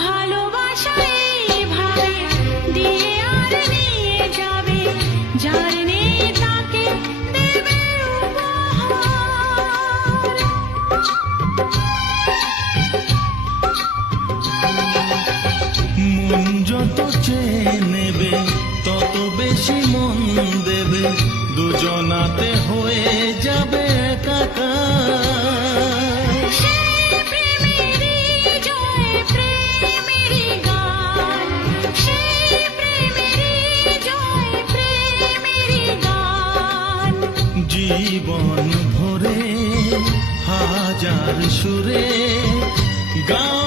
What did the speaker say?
ভালোবাসা এইভাবে দিয়ে আর নিয়ে যাবে, যার নেই তাকে দেবে উপহার। মন যত চেয়ে নেবে তত বেশি মন দেবে, দুজনাতে হয়ে যাবে একাকার। সেই প্রেমেরই জয় প্রেমেরই গান, সেই প্রেমেরই জয় প্রেমেরই গান। জীবন ভরে হাজার সুরে গান